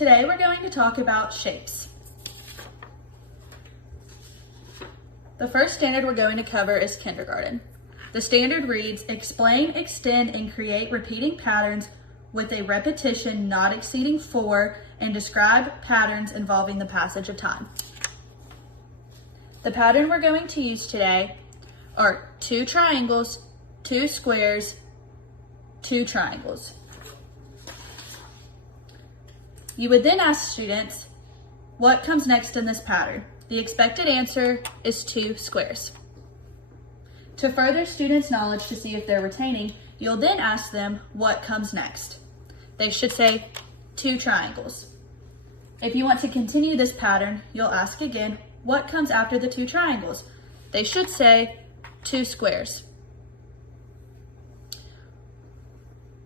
Today we're going to talk about shapes. The first standard we're going to cover is kindergarten. The standard reads, explain, extend, and create repeating patterns with a repetition not exceeding 4 and describe patterns involving the passage of time. The pattern we're going to use today are 2 triangles, 2 squares, 2 triangles. You would then ask students, what comes next in this pattern? The expected answer is 2 squares. To further students' knowledge to see if they're retaining, you'll then ask them what comes next. They should say 2 triangles. If you want to continue this pattern, you'll ask again, what comes after the 2 triangles? They should say 2 squares.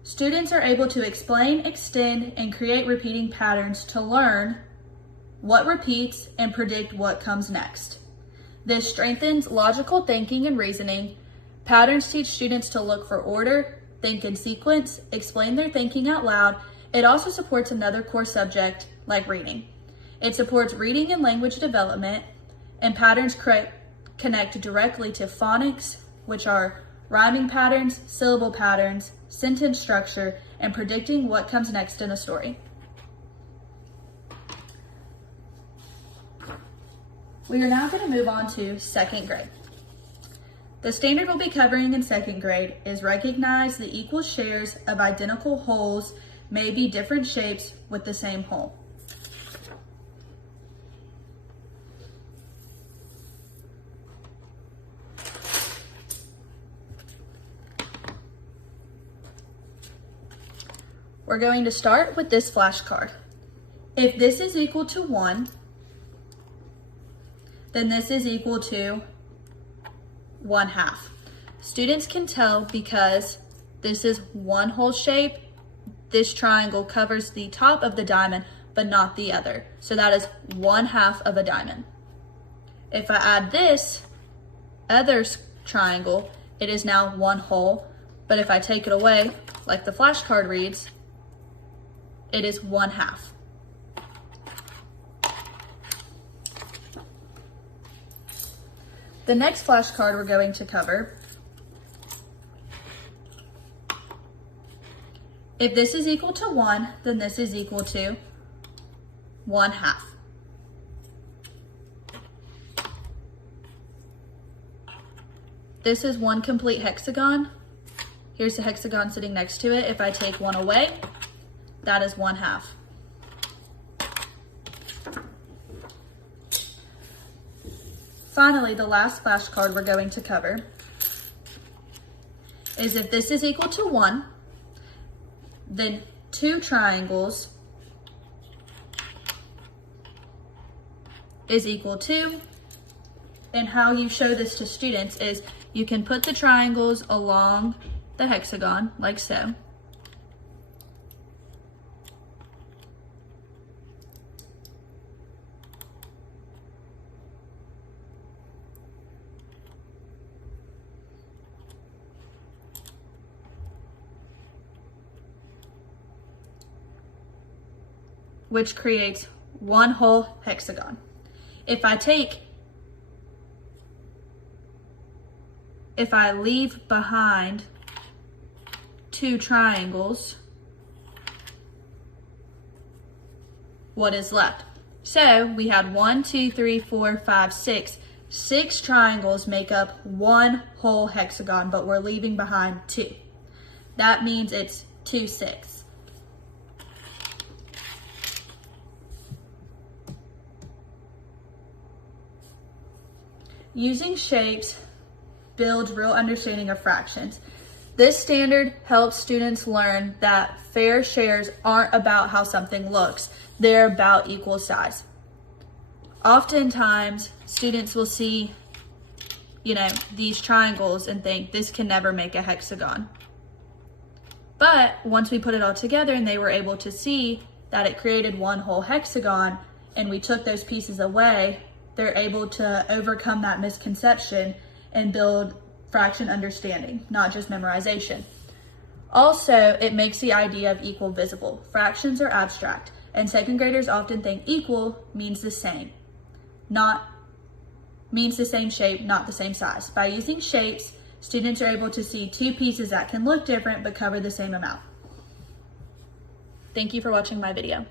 Students are able to explain, extend, and create repeating patterns to learn what repeats and predict what comes next. This strengthens logical thinking and reasoning. Patterns teach students to look for order, think in sequence, explain their thinking out loud. It also supports another core subject like reading. It supports reading and language development, and patterns connect directly to phonics, which are rhyming patterns, syllable patterns, sentence structure, and predicting what comes next in a story. We are now going to move on to 2nd grade. The standard we'll be covering in 2nd grade is recognize the equal shares of identical wholes may be different shapes with the same whole. We're going to start with this flashcard. If this is equal to 1, then this is equal to 1/2. Students can tell because this is one whole shape. This triangle covers the top of the diamond, but not the other. So that is 1/2 of a diamond. If I add this other triangle, it is now 1 whole. But if I take it away, like the flashcard reads, it is 1/2. The next flashcard we're going to cover, if this is equal to 1, then this is equal to 1/2. This is one complete hexagon. Here's the hexagon sitting next to it. If I take 1 away, that is 1/2. Finally, the last flashcard we're going to cover is if this is equal to 1, then 2 triangles is equal to, and how you show this to students is you can put the triangles along the hexagon like so. Which creates 1 whole hexagon. If I leave behind 2 triangles, what is left? So we had 1, 2, 3, 4, 5, 6. 6 triangles make up 1 whole hexagon, but we're leaving behind 2. That means it's 2 6. Using shapes builds real understanding of fractions. This standard helps students learn that fair shares aren't about how something looks. They're about equal size. Oftentimes, students will see, these triangles and think this can never make a hexagon. But once we put it all together and they were able to see that it created 1 whole hexagon and we took those pieces away, they're able to overcome that misconception and build fraction understanding, not just memorization. Also, it makes the idea of equal visible. Fractions are abstract. and second graders often think equal means the same, means the same shape, not the same size. By using shapes, students are able to see two pieces that can look different but cover the same amount. Thank you for watching my video.